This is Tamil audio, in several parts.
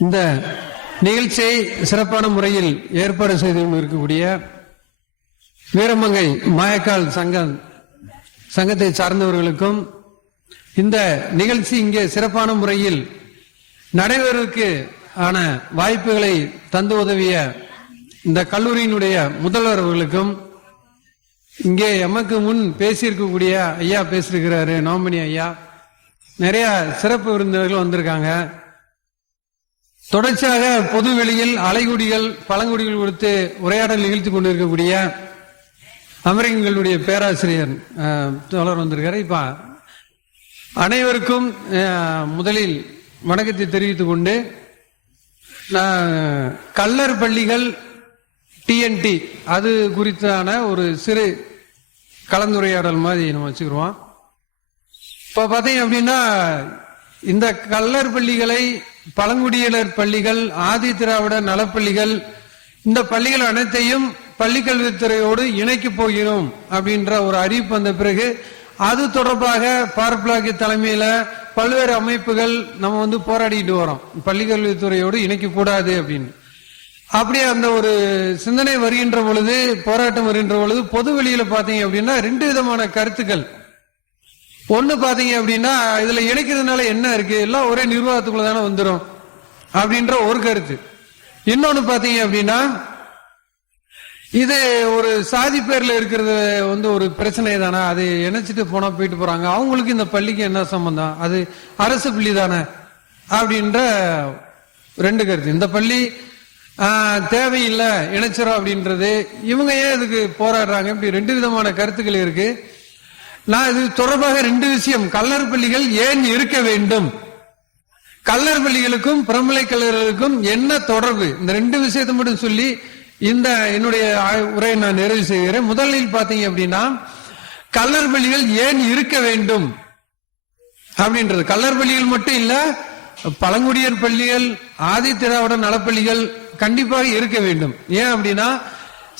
இந்த நிகழ்ச்சியை சிறப்பான முறையில் ஏற்பாடு செய்து இருக்கக்கூடிய வீரமங்கை மாயக்கால் சங்கத்தை சார்ந்தவர்களுக்கும் இந்த நிகழ்ச்சி இங்கே சிறப்பான முறையில் நடைபெறுவதற்கு ஆன வாய்ப்புகளை தந்து உதவிய இந்த கல்லூரியினுடைய முதல்வர் அவர்களுக்கும், இங்கே எமக்கு முன் பேசியிருக்கக்கூடிய ஐயா பேசியிருக்கிறாரு நவமணி ஐயா, நிறைய சிறப்பு விருந்தினர்கள் வந்திருக்காங்க. தொடர்ச்சியாக பொது வெளியில் அலைகுடிகள் பழங்குடிகள் கொடுத்து உரையாடல் நிகழ்த்தி கொண்டிருக்கக்கூடிய அமெரிக்கர்களுடைய பேராசிரியர் தோழர் வந்திருக்காரு. இப்ப அனைவருக்கும் முதலில் வணக்கத்தை தெரிவித்துக் கொண்டு, கல்லர் பள்ளிகள் டிஎன்டி அது குறித்தான ஒரு சிறு கலந்துரையாடல் மாதிரி நம்ம வச்சுக்கிறோம். இப்ப பாத்தீங்க அப்படின்னா, இந்த கல்லர் பள்ளிகளை பழங்குடியினர் பள்ளிகள், ஆதி திராவிட நலப்பள்ளிகள், இந்த பள்ளிகள் அனைத்தையும் பள்ளிக்கல்வித்துறையோடு இணைக்க போகிறோம் அப்படின்ற ஒரு அறிவிப்பு வந்த பிறகு அது தொடர்பாக பார்ப்ளாக்கி தலைமையில பல்வேறு அமைப்புகள் நம்ம போராடிட்டு வரோம், பள்ளிக்கல்வித்துறையோடு இணைக்க கூடாது அப்படின்னு. அப்படியே அந்த ஒரு சிந்தனை வருகின்ற பொழுது, போராட்டம் வருகின்ற பொழுது பொது வெளியில பாத்தீங்க அப்படின்னா ரெண்டு விதமான கருத்துக்கள். ஒண்ணு பாத்தீங்க அப்படின்னா, இதுல இணைக்கிறதுனால என்ன இருக்கு, எல்லாம் ஒரே நிர்வாகத்துக்குள்ள தானே வந்துடும் அப்படின்ற ஒரு கருத்து. இன்னொன்னு பாத்தீங்க அப்படின்னா, இது ஒரு சாதி பேர்ல இருக்கிறது ஒரு பிரச்சனை தானே, அது இணைச்சிட்டு போனா போயிட்டு போறாங்க, அவங்களுக்கு இந்த பள்ளிக்கு என்ன சம்பந்தம், அது அரசு பள்ளி தானே அப்படின்ற ரெண்டு கருத்து. இந்த பள்ளி தேவையில்லை இணைச்சிரும் அப்படின்றது, இவங்க ஏன் இதுக்கு போராடுறாங்க, இப்படி ரெண்டு விதமான கருத்துக்கள் இருக்கு. நான் இது தொடர்பாக ரெண்டு விஷயம், கல்லர் பள்ளிகள் ஏன் இருக்க வேண்டும், கல்லர் பள்ளிகளுக்கும் பிரமலை கல்லர்களுக்கும் என்ன தொடர்பு, இந்த ரெண்டு விஷயத்தை மட்டும் சொல்லி இந்த என்னுடைய உரையை நான் நிறைவு செய்கிறேன். முதலில் பாத்தீங்க அப்படின்னா, கல்லர் பள்ளிகள் ஏன் இருக்க வேண்டும் அப்படின்றது. கல்லர் பள்ளிகள் மட்டும் இல்ல, பழங்குடியர் பள்ளிகள், ஆதி திராவிட நலப்பள்ளிகள் கண்டிப்பாக இருக்க வேண்டும். ஏன் அப்படின்னா,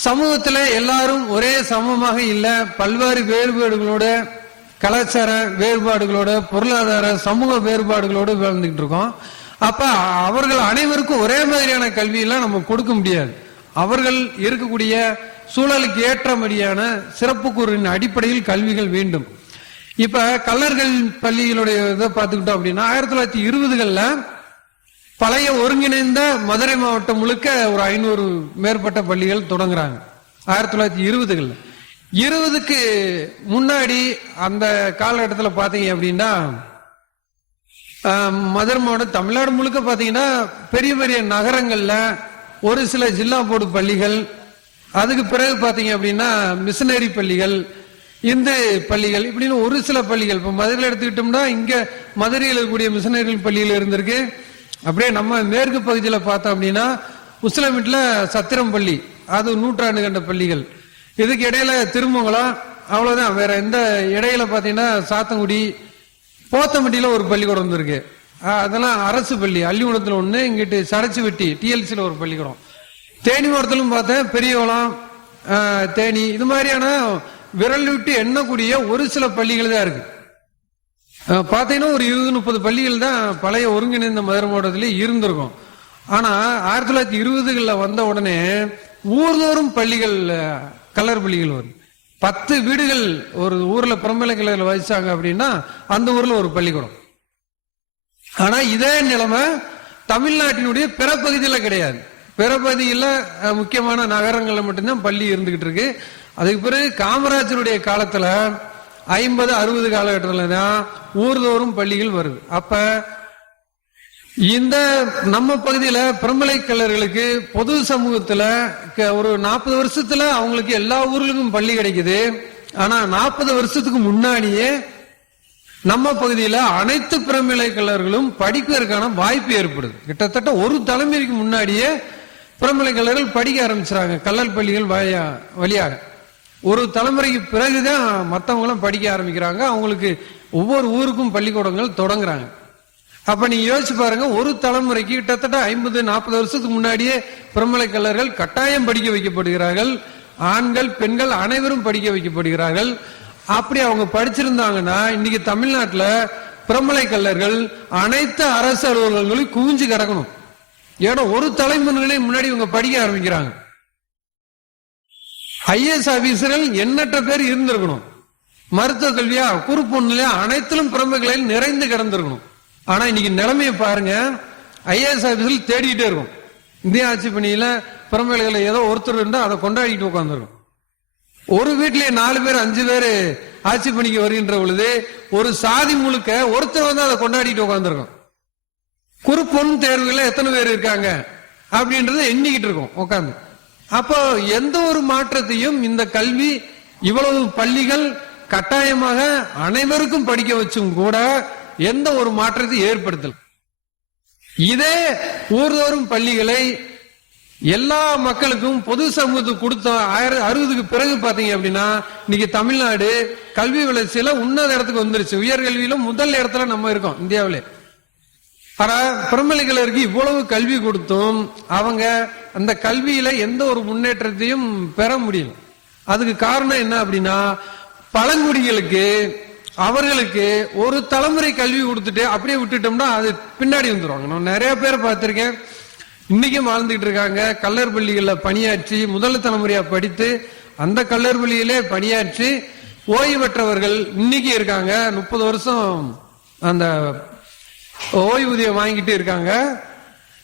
சமூகத்துல எல்லாரும் ஒரே சமமாக இல்ல, பல்வேறு வேறுபாடுகளோட, கலாச்சார வேறுபாடுகளோட, பொருளாதார சமூக வேறுபாடுகளோடு வாழ்ந்துகிட்டு இருக்கோம். அப்ப அவர்கள் அனைவருக்கும் ஒரே மாதிரியான கல்வியெல்லாம் நம்ம கொடுக்க முடியாது. அவர்கள் இருக்கக்கூடிய சூழலுக்கு ஏற்றபடியான சிறப்பு கூறின் அடிப்படையில் கல்விகள் வேண்டும். இப்ப கல்லர்கள் பள்ளிகளுடைய இதை பார்த்துக்கிட்டோம் அப்படின்னா, 1920களில் பழைய ஒருங்கிணைந்த மதுரை மாவட்டம் முழுக்க ஒரு 500 மேற்பட்ட பள்ளிகள் தொடங்குறாங்க 1920களில். 20க்கு முன்னாடி அந்த காலகட்டத்தில் பாத்தீங்க அப்படின்னா, மதுரை மாவட்டம் தமிழ்நாடு முழுக்க பாத்தீங்கன்னா பெரிய பெரிய நகரங்கள்ல ஒரு சில ஜில்லா போர்டு பள்ளிகள், அதுக்கு பிறகு பாத்தீங்க அப்படின்னா மிஷனரி பள்ளிகள், இந்து பள்ளிகள், இப்படின்னு ஒரு சில பள்ளிகள். இப்ப மதுரையில் எடுத்துக்கிட்டோம்னா, இங்க மதுரையில் இருக்கக்கூடிய மிஷனரி பள்ளிகள் இருந்திருக்கு. அப்படியே நம்ம மேற்கு பகுதியில் பார்த்தோம் அப்படின்னா உசிலமிட்ல சத்திரம் பள்ளி, அது நூற்றாண்டு கண்ட பள்ளிகள். இதுக்கு இடையில திருமங்கலம், அவ்வளவுதான். வேற எந்த இடையில பாத்தீங்கன்னா சாத்தங்குடி, போத்தம்பட்டியில ஒரு பள்ளிக்கூடம் வந்திருக்கு, அதெல்லாம் அரசு பள்ளி. அள்ளிகுளத்துல ஒண்ணு, இங்கிட்டு சரச்சு வெட்டி டிஎல்சியில ஒரு பள்ளிக்கூடம். தேனி மாவட்டத்திலும் பார்த்தேன், பெரியகுளம், தேனி, இது மாதிரியான விரல் விட்டு எண்ணக்கூடிய ஒரு சில பள்ளிகள் தான் இருக்கு. பாத்தீங்கன்னா ஒரு 20-30 பள்ளிகள் தான் பழைய ஒருங்கிணைந்த மதுரை மாவட்டத்திலே இருந்திருக்கும். ஆனா 1920களில் வந்த உடனே ஊர்தோறும் பள்ளிகள், கல்லர் பள்ளிகள் வரும். 10 வீடுகள் ஒரு ஊர்ல பிரமலை கல்லூரில் வச்சாங்க அப்படின்னா அந்த ஊர்ல ஒரு பள்ளிக்கூடம். ஆனா இதே நிலைமை தமிழ்நாட்டினுடைய பிற பகுதியில் கிடையாது. பிற பகுதியில் முக்கியமான நகரங்கள்ல மட்டும்தான் பள்ளி இருந்துகிட்டு இருக்கு. அதுக்கு பிறகு காமராஜருடைய காலத்துல 50-60 காலகட்டத்தில் தான் ஊர்தோறும் பள்ளிகள் வருது. அப்ப இந்த நம்ம பகுதியில பிரமலை கல்லர்களுக்கு பொது சமூகத்துல ஒரு 40 வருஷத்துல அவங்களுக்கு எல்லா ஊர்களுக்கும் பள்ளி கிடைக்குது. ஆனா 40 வருஷத்துக்கு முன்னாடியே நம்ம பகுதியில அனைத்து பிரமலை கல்லர்களும் படிப்பதற்கான வாய்ப்பு ஏற்படுது. கிட்டத்தட்ட ஒரு தலைமுறைக்கு முன்னாடியே பிரமலை கல்லர்கள் படிக்க ஆரம்பிச்சாங்க கல்லல் பள்ளிகள் வழியாக. ஒரு தலைமுறைக்கு பிறகுதான் மற்றவங்களும் படிக்க ஆரம்பிக்கிறாங்க. அவங்களுக்கு ஒவ்வொரு ஊருக்கும் பள்ளிக்கூடங்கள் தொடங்குறாங்க. அப்ப நீங்க யோசிச்சு பாருங்க, ஒரு தலைமுறைக்கு கிட்டத்தட்ட 50-40 வருஷத்துக்கு முன்னாடியே பிரமலை கல்லர்கள் கட்டாயம் படிக்க வைக்கப்படுகிறார்கள். ஆண்கள் பெண்கள் அனைவரும் படிக்க வைக்கப்படுகிறார்கள். அப்படி அவங்க படிச்சிருந்தாங்கன்னா இன்னைக்கு தமிழ்நாட்டில் பிரமலை கல்லர்கள் அனைத்து அரசு அலுவலகங்களும் குவிஞ்சு கிடக்கணும். ஏன்னா ஒரு தலைமுறை முன்னாடி இவங்க படிக்க ஆரம்பிக்கிறாங்க. ஐஏஎஸ் ஆபீசர்கள் எண்ணற்ற பேர் இருந்திருக்கணும். மருத்துவ கல்வியா குறுப்பொண்ணுலயா அனைத்திலும் பிரமுகர்களில் நிறைந்து கிடந்திருக்கணும். ஆனா இன்னைக்கு நிலைமையை பாருங்க, ஐஏஎஸ் ஆபீசர்கள் தேடிக்கிட்டே இருக்கும். இந்திய ஆட்சி பணியில பிரமுகர்களை ஏதோ ஒருத்தர் இருந்தா அதை கொண்டாடிட்டு உட்காந்துருக்கும். ஒரு வீட்டிலேயே 4 பேர் 5 பேர் ஆட்சி பணிக்கு வருகின்ற பொழுது ஒரு சாதி முழுக்க ஒருத்தர் வந்து அதை கொண்டாடிட்டு உட்காந்துருக்கும். குறுப்பொன் தேர்வுல எத்தனை பேர் இருக்காங்க அப்படின்றத எண்ணிக்கிட்டு இருக்கும் உட்காந்து. அப்போ எந்த ஒரு மாற்றத்தையும் இந்த கல்வி இவ்வளவு பள்ளிகள் கட்டாயமாக அனைவருக்கும் படிக்க வச்சும் கூட எந்த ஒரு மாற்றத்தை ஏற்படுத்தல. இதே ஊர்தோறும் பள்ளிகளை எல்லா மக்களுக்கும் பொது சமூகத்துக்கு கொடுத்த 1960க்கு பிறகு பாத்தீங்க அப்படின்னா இன்னைக்கு தமிழ்நாடு கல்வி வளர்ச்சியில உன்னத இடத்துக்கு வந்துருச்சு. உயர்கல்வியில முதல் இடத்துல நம்ம இருக்கோம் இந்தியாவிலே. ஆனா பிரமலைகளுக்கு இவ்வளவு கல்வி கொடுத்தும் அவங்க அந்த கல்வியில எந்த ஒரு முன்னேற்றத்தையும் பெற முடியல. அதுக்கு காரணம் என்ன அப்படின்னா, பழங்குடிகளுக்கு அவர்களுக்கு ஒரு தலைமுறை கல்வி கொடுத்துட்டு அப்படியே விட்டுட்டோம்னா அது பின்னாடி வந்துருவாங்க. நான் நிறைய பேர் பார்த்திருக்கேன், இன்னைக்கும் வாழ்ந்துட்டு இருக்காங்க. கல்லர் பள்ளிகள்ல பணியாற்றி முதல் தலைமுறையா படித்து அந்த கல்லர் பள்ளியிலே பணியாற்றி ஓய்வு பெற்றவர்கள் இன்னைக்கு இருக்காங்க. 30 வருஷம் அந்த ஓய்வூதியம் வாங்கிட்டு இருக்காங்க.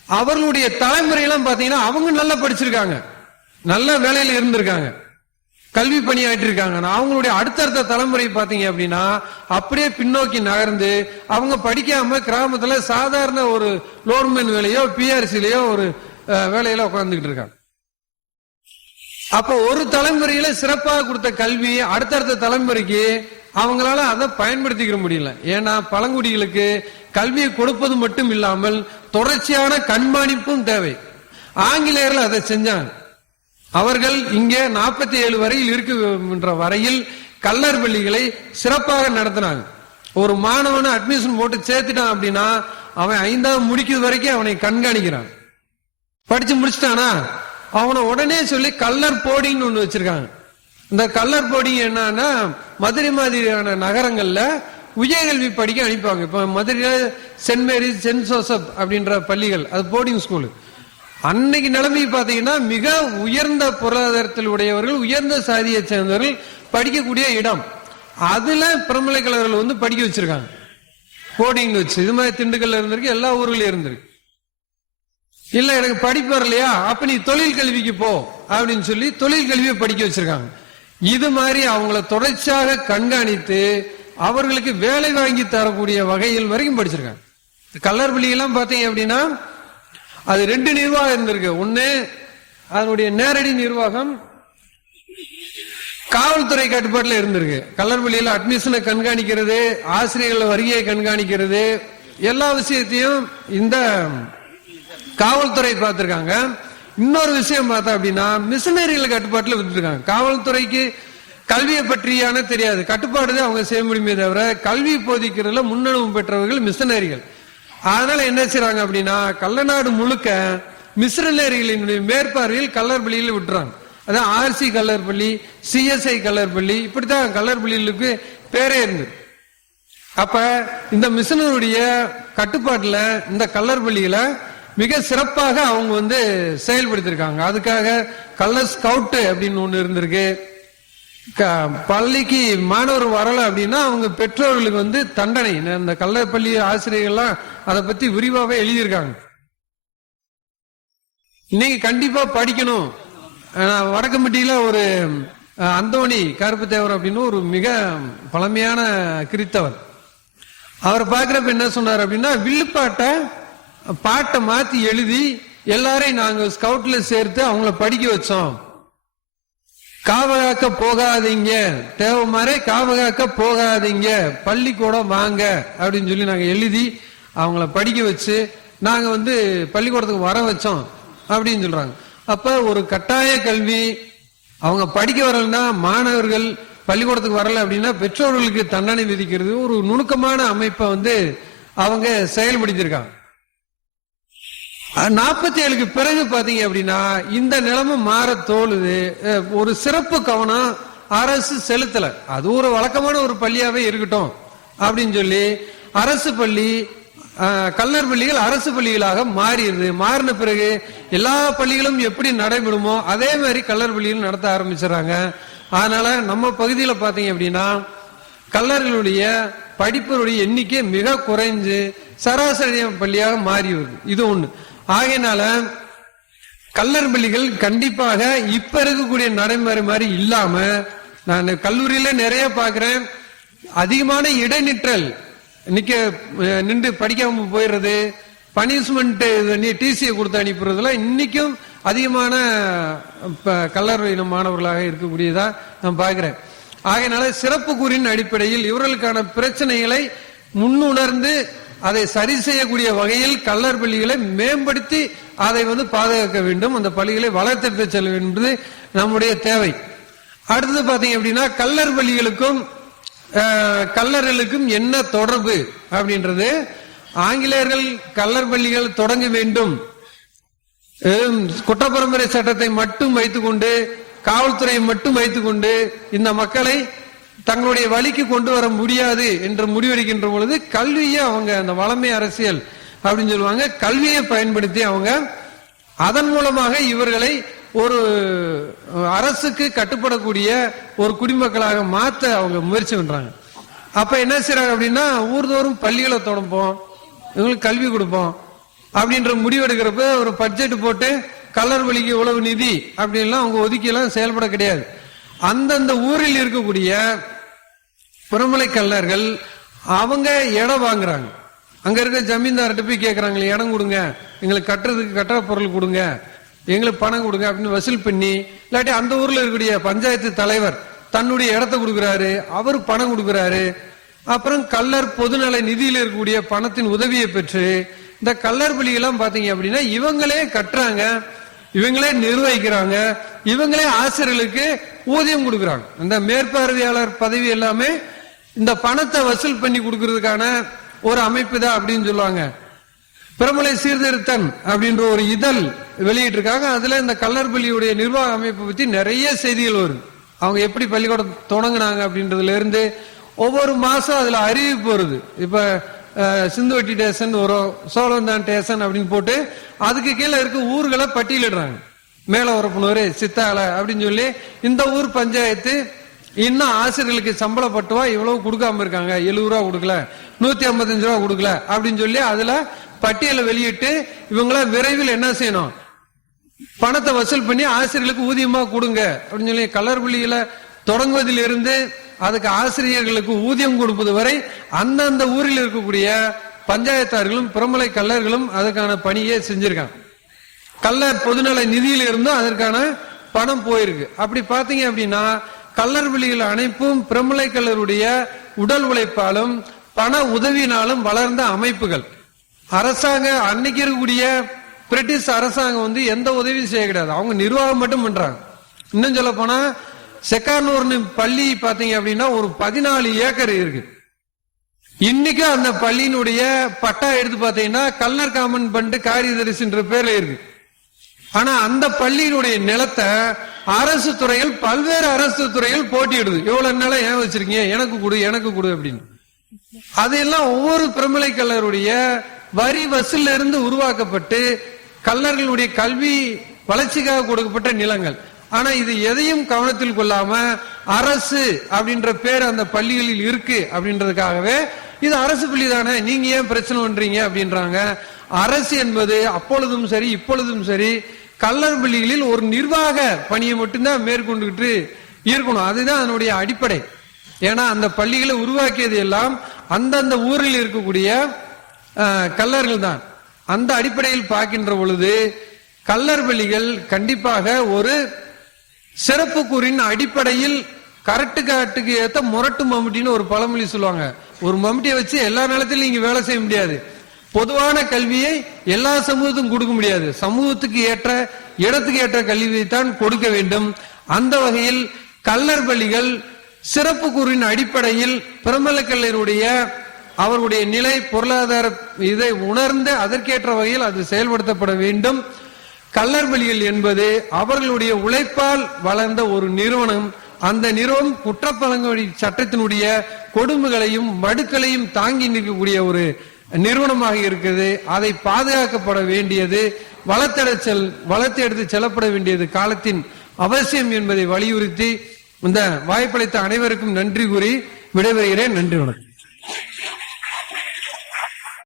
அவர்களுடைய தலைமுறையெல்லாம் பாத்தீங்கன்னா அவங்க நல்லா படிச்சிருக்காங்க, நல்ல வேலையில இருந்திருக்காங்க, கல்வி பணியாற்றி இருக்காங்க. அவங்களுடைய அடுத்தடுத்த தலைமுறை பாத்தீங்க அப்படின்னா அப்படியே பின்னோக்கி நகர்ந்து அவங்க படிக்காம கிராமத்துல சாதாரண ஒரு லோன்மேன் வேலையோ பிஆர்சிலையோ ஒரு வேலையில உட்கார்ந்துகிட்டு இருக்காங்க. அப்ப ஒரு தலைமுறையில சிறப்பாக கொடுத்த கல்வி அடுத்தடுத்த தலைமுறைக்கு அவங்களால அதை பயன்படுத்திக்க முடியல. ஏன்னா பழங்குடிகளுக்கு கல்வியை கொடுப்பது மட்டும் இல்லாமல் தொடர்ச்சியான கண்காணிப்பும் தேவை. ஆங்கிலேயர்கள் அதை செஞ்சாங்க. அவர்கள் இங்கே 47 வரையில் இருக்கின்ற வரையில் கல்லர் பள்ளிகளை சிறப்பாக நடத்தினாங்க. ஒரு மாணவனை அட்மிஷன் போட்டு சேர்த்துட்டான் அப்படின்னா அவன் 5ஆம் முடிக்கிறது வரைக்கும் அவனை கண்காணிக்கிறான். படிச்சு முடிச்சிட்டானா அவனை உடனே சொல்லி கல்லர் போர்டிங்னு ஒண்ணு வச்சிருக்காங்க. இந்த கல்லர் போர்டிங் என்னன்னா மதுரை மாதிரியான நகரங்கள்ல உயர்கல்வி படிக்க அனுப்புவாங்க. இப்ப மதுரையில சென்ட் மேரிஸ், சென்ட் ஜோசப் அப்படின்ற பள்ளிகள், அது போர்டிங் ஸ்கூல். அன்னைக்கு நிலைமை பாத்தீங்கன்னா மிக உயர்ந்த பொருளாதாரத்தில் உடையவர்கள், உயர்ந்த சாதியை சேர்ந்தவர்கள் படிக்கக்கூடிய இடம். அதுல பிரமலைக்கழகர்கள் வந்து படிக்க வச்சிருக்காங்க போர்டிங் வச்சு. இது மாதிரி திண்டுக்கல்ல இருந்திருக்கு, எல்லா ஊர்களையும் இருந்திருக்கு. இல்ல எனக்கு படிப்பு வரலையா, அப்ப நீ தொழில் கல்விக்கு போ அப்படின்னு சொல்லி தொழில் கல்வியை படிக்க வச்சிருக்காங்க. இது மாதிரி அவங்கள தொடர்ச்சியாக கண்காணித்து அவர்களுக்கு வேலை வாங்கி தரக்கூடிய வகையில் வரைக்கும் படிச்சிருக்காங்க. கல்லர் பள்ளியெல்லாம் பாத்தீங்க அப்படின்னா அது 2 நிர்வாகம் இருந்திருக்கு. ஒண்ணு அதனுடைய நேரடி நிர்வாகம் காவல்துறை கட்டுப்பாட்டுல இருந்திருக்கு. கல்லர் பள்ளியில அட்மிஷனை கண்காணிக்கிறது, ஆசிரியர்கள் வருகையை கண்காணிக்கிறது, எல்லா விஷயத்தையும் இந்த காவல்துறை பார்த்திருக்காங்க. இன்னொரு விஷயம் பார்த்தா அப்படின்னா மிஷனரிகள் கட்டுப்பாட்டுல விட்டுருக்காங்க. காவல்துறைக்கு கல்வியை பற்றியான தெரியாது, கட்டுப்பாடு அவங்க செய்ய முடியுமே தவிர கல்வி போதிக்கிறதுல முன்னனுபவம் பெற்றவர்கள் மிஷனரிகள். அதனால என்ன செய்யறாங்க அப்படின்னா கள்ளநாடு முழுக்க மிஷனரிகளினுடைய மேற்பார்வையில் கல்லர் பள்ளியில் விட்டுறாங்க. அதான் ஆர்சி கல்லர் பள்ளி, சிஎஸ்ஐ கல்லர் பள்ளி, இப்படித்தான் கல்லர் பள்ளிகளுக்கு பேரே இருந்தது. அப்ப இந்த மிஷனருடைய கட்டுப்பாட்டுல இந்த கல்லர் பள்ளியில மிக சிறப்பாக அவங்க வந்து செயல்படுத்திருக்காங்க. அதுக்காக கல்லர் ஸ்கவுட் அப்படின்னு ஒண்ணு இருந்திருக்கு. பள்ளிக்கு மாணவர் வரல அப்படின்னா அவங்க பெற்றோர்களுக்கு வந்து தண்டனை. இந்த கல்லர் பள்ளி ஆசிரியர்கள்லாம் அதை பத்தி விரிவாவே எழுதியிருக்காங்க. இன்னைக்கு கண்டிப்பா படிக்கணும். வடக்கம்பட்டியில ஒரு அந்தோணி கருப்பு தேவர் அப்படின்னு ஒரு மிக பழமையான கிறித்தவர், அவரை பார்க்கிறப்ப என்ன சொன்னார் அப்படின்னா, வில்லுப்பாட்டை பாட்டை மாத்தி எழுதி எல்லாரையும் நாங்க ஸ்கவுட்ல சேர்த்து அவங்கள படிக்க வச்சோம். காவகாக்க போகாதீங்க, தேவமாரே காவகாக்க போகாதீங்க, பள்ளிக்கூடம் வாங்க அப்படின்னு சொல்லி நாங்க எழுதி அவங்கள படிக்க வச்சு நாங்க வந்து பள்ளிக்கூடத்துக்கு வர வச்சோம் அப்படின்னு சொல்றாங்க. அப்ப ஒரு கட்டாய கல்வி, அவங்க படிக்க வரலன்னா மாணவர்கள் பள்ளிக்கூடத்துக்கு வரல அப்படின்னா பெற்றோர்களுக்கு தண்டனை விதிக்கிறது ஒரு நுணுக்கமான அமைப்பை வந்து அவங்க செயல்படுத்தியிருக்காங்க. 47க்கு பிறகு பாத்தீங்க அப்படின்னா இந்த நிலைமை மாற தோணுது. ஒரு சிறப்பு கவனம் அரசு செலுத்தல, அது ஒரு வழக்கமான ஒரு பள்ளியாவே இருக்கட்டும் அப்படின்னு சொல்லி அரசு பள்ளி கல்லர் பள்ளிகள் அரசு பள்ளிகளாக மாறிடுது. மாறின பிறகு எல்லா பள்ளிகளும் எப்படி நடைபெறுமோ அதே மாதிரி கல்லர் பள்ளிகள் நடத்த ஆரம்பிச்சிடறாங்க. அதனால நம்ம பகுதியில் பாத்தீங்க அப்படின்னா கல்லர்களுடைய படிப்பருடைய எண்ணிக்கை மிக குறைஞ்சு சராசரி பள்ளியாக மாறி வருது. இது ஒண்ணு. ஆகையினால கல்லர் பள்ளிகள் கண்டிப்பாக இப்ப இருக்கக்கூடிய நடைமுறை மாதிரி இல்லாம, நான் கல்லூரியில நிறைய பாக்குறேன், அதிகமான இடைநிற்றல், நின்று படிக்காம போயிடுறது, பனிஷ்மெண்ட் டிசியை கொடுத்து அனுப்புறதுல இன்னைக்கும் அதிகமான கல்லர் மாணவர்களாக இருக்கக்கூடியதா நான் பாக்குறேன். ஆகையினால சிறப்பு கூறின் அடிப்படையில் இவர்களுக்கான பிரச்சனைகளை முன்னுணர்ந்து அதை சரி செய்யக்கூடிய வகையில் கல்லர் பள்ளிகளை மேம்படுத்தி அதை பாதுகாக்க வேண்டும், அந்த பள்ளிகளை வளர்த்தெடுத்து செல்ல வேண்டும் என்பது நம்முடைய தேவை. அடுத்தது பாத்தீங்க அப்படின்னா கல்லர் பள்ளிகளுக்கும் கல்லர்களுக்கும் என்ன தொடர்பு அப்படின்றது, ஆங்கிலேயர்கள் கல்லர் பள்ளிகள் தொடங்க வேண்டும், குற்றப்பரம்பரை சட்டத்தை மட்டும் வைத்துக்கொண்டு காவல்துறையை மட்டும் வைத்துக்கொண்டு இந்த மக்களை தங்களுடைய வழிக்கு கொண்டு வர முடியாது என்று முடிவெடுக்கின்ற பொழுது கல்வியை அவங்க அந்த வளமை அரசியல் அப்படின்னு சொல்லுவாங்க, கல்வியை பயன்படுத்தி அவங்க அதன் மூலமாக இவர்களை ஒரு அரசுக்கு கட்டுப்படக்கூடிய ஒரு குடிமக்களாக மாற்ற அவங்க முயற்சி பண்றாங்க. அப்ப என்ன செய்யறாங்க அப்படின்னா ஊர்தோறும் பள்ளிகளை தொடப்போம், இவங்களுக்கு கல்வி கொடுப்போம் அப்படின்ற முடிவெடுக்கிறப்ப ஒரு பட்ஜெட் போட்டு கல்லர் பள்ளிக்கு இவ்வளவு நிதி அப்படின்லாம் அவங்க ஒதுக்கியெல்லாம் செயல்பட கிடையாது. அந்தந்த ஊரில் இருக்கக்கூடிய புறமலை கல்லர்கள் அவங்க இடம் வாங்குறாங்க, அங்க இருக்க ஜமீன்தார்கிட்ட போய் கேட்கறாங்களே இடம் கொடுங்க, எங்களுக்கு கட்டுறதுக்கு கட்டட பொருள் கொடுங்க, எங்களுக்கு பணம் கொடுங்க அப்படின்னு வசூல் பண்ணி, இல்லாட்டி அந்த ஊர்ல இருக்கக்கூடிய பஞ்சாயத்து தலைவர் தன்னுடைய இடத்தை கொடுக்கிறாரு, அவரு பணம் கொடுக்கிறாரு. அப்புறம் கல்லர் பொதுநல நிதியில் இருக்கக்கூடிய பணத்தின் உதவியை பெற்று இந்த கல்லர் பள்ளியெல்லாம் பாத்தீங்க அப்படின்னா இவங்களே கட்டுறாங்க, இவங்களே நிர்வகிக்கிறாங்க, இவங்களே ஆசிரியர்களுக்கு ஊதியம் கொடுக்கறாங்க. இந்த மேற்பார்வையாளர் பதவி எல்லாமே இந்த பணத்தை வசூல் பண்ணி கொடுக்கறதுக்கான ஒரு அமைப்பு தான் அப்படின்னு சொல்லுவாங்க. பிரமலை சீர்திருத்தன் அப்படின்ற ஒரு இதழ் வெளியிட்டு இருக்காங்க. அதுல இந்த கல்லர் பள்ளியுடைய நிர்வாக அமைப்பை பத்தி நிறைய செய்திகள் வருது. அவங்க எப்படி பள்ளிக்கூடம் தொடங்கினாங்க அப்படின்றதுல இருந்து ஒவ்வொரு மாசம் அதுல அறிவிப்பு வருது. இப்ப சிந்துவட்டி டேஷன் வரும், சோழந்தான் டேஷன் அப்படின்னு போட்டு அதுக்கு கீழே இருக்க ஊர்களை பட்டியலிடுறாங்க. மேல உரப்புனூர், சித்தால அப்படின்னு சொல்லி இந்த ஊர் பஞ்சாயத்து இன்னும் ஆசிரியர்களுக்கு சம்பள பட்டுவா இவ்வளவு கொடுக்காம இருக்காங்க, 70 ரூபா கொடுக்கல, 155 ரூபா கொடுக்கல அப்படின்னு சொல்லி அதுல பட்டியலை வெளியிட்டு இவங்கள விரைவில் என்ன செய்யணும், பணத்தை வசூல் பண்ணி ஆசிரியர்களுக்கு ஊதியமா கொடுங்க அப்படின்னு சொல்லி கல்லர் பள்ளியில தொடங்குவதிலிருந்து அதுக்கு ஆசிரியர்களுக்கு ஊதியம் கொடுப்பது வரை அந்தந்த ஊரில் இருக்கக்கூடிய பஞ்சாயத்தார்களும் பிரமலை கல்லர்களும் அதுக்கான பணியை செஞ்சிருக்காங்க. கல்லர் பொதுநல நிதியில இருந்தும் அதற்கான பணம் போயிருக்கு. அப்படி பாத்தீங்க அப்படின்னா கல்லர் பள்ளிகள் அனைப்பும் பிரமலை கல்லருடைய உடல் உழைப்பாலும் பண உதவினாலும் வளர்ந்த அமைப்புகள். அரசாங்கம் அன்னைக்கு இருக்கக்கூடிய பிரிட்டிஷ் அரசாங்கம் எந்த உதவியும் செய்ய கிடையாது, அவங்க நிர்வாகம் மட்டும் பண்றாங்க. இன்னும் சொல்ல போனா செக்கானூர் பள்ளி பாத்தீங்க அப்படின்னா ஒரு 14 ஏக்கர் இருக்கு. இன்னைக்கு அந்த பள்ளியினுடைய பட்டா எடுத்து பாத்தீங்கன்னா கல்லர் காமன் பண்டு காரியதரிசின்ற பேர்ல இருக்கு. ஆனா அந்த பள்ளியினுடைய நிலத்தை அரசு துறைகள், பல்வேறு அரசு துறைகள் போட்டியிடுது, எவ்வளவு நிலம் ஏன் வச்சிருக்கீங்க, எனக்கு கொடு எனக்கு கொடு அப்படின்னு. அதெல்லாம் ஒவ்வொரு பிரமலை கல்லருடைய வரி வசூல்ல இருந்து உருவாக்கப்பட்டு கல்லர்களுடைய கல்வி வளர்ச்சிக்காக கொடுக்கப்பட்ட நிலங்கள். ஆனா இது எதையும் கவனத்தில் கொள்ளாம அரசு அப்படின்ற பேர் அந்த பள்ளிகளில் இருக்கு அப்படின்றதுக்காகவே இது அரசு பள்ளி தானே, நீங்க ஏன் பிரச்சனை பண்றீங்க அப்படின்றாங்க. அரசு என்பது அப்பொழுதும் சரி இப்பொழுதும் சரி கல்லர் பள்ளிகளில் ஒரு நிர்வாக பணியை மட்டும்தான் மேற்கொண்டுகிட்டு இருக்கணும், அதுதான் அதனுடைய அடிப்படை. ஏன்னா அந்த பள்ளிகளை உருவாக்கியது எல்லாம் அந்தந்த ஊரில் இருக்கக்கூடிய கல்லர்கள் தான். அந்த அடிப்படையில் பார்க்கின்ற பொழுது கல்லர் பள்ளிகள் கண்டிப்பாக ஒரு சிறப்பு கூறின் அடிப்படையில் கரெக்டு காட்டுக்கு ஏத்த முரட்டு மம்முட்டின்னு ஒரு பழமொழி சொல்லுவாங்க. ஒரு மம்முட்டியை வச்சு எல்லா நிலத்திலும் நீங்க வேலை செய்ய முடியாது, பொதுவான கல்வியை எல்லா சமூகத்துக்கும் கொடுக்க முடியாது, சமூகத்துக்கு ஏற்ற இடத்துக்கு ஏற்ற கல்வியை தான் கொடுக்க வேண்டும். அந்த வகையில் கல்லர் பள்ளிகள் சிறப்பு கூறின் அடிப்படையில் பிரமல கல்லருடைய அவர்களுடைய நிலை பொருளாதார இதை உணர்ந்து அதற்கேற்ற வகையில் அது செயல்படுத்தப்பட வேண்டும். கல்லர் பள்ளிகள் என்பது அவர்களுடைய உழைப்பால் வளர்ந்த ஒரு நிறுவனம். அந்த நிறுவனம் குற்றப்பழங்குடி சட்டத்தினுடைய கொடுமைகளையும் மடுக்களையும் தாங்கி நிற்கக்கூடிய ஒரு நிறுவனமாக இருக்குது. அதை பாதுகாக்கப்பட வேண்டியது, வளர்த்து எடுத்து செல்லப்பட வேண்டியது காலத்தின் அவசியம் என்பதை வலியுறுத்தி இந்த வாய்ப்பளித்த அனைவருக்கும் நன்றி கூறி விடைபெறுகிறேன். நன்றி, வணக்கம்.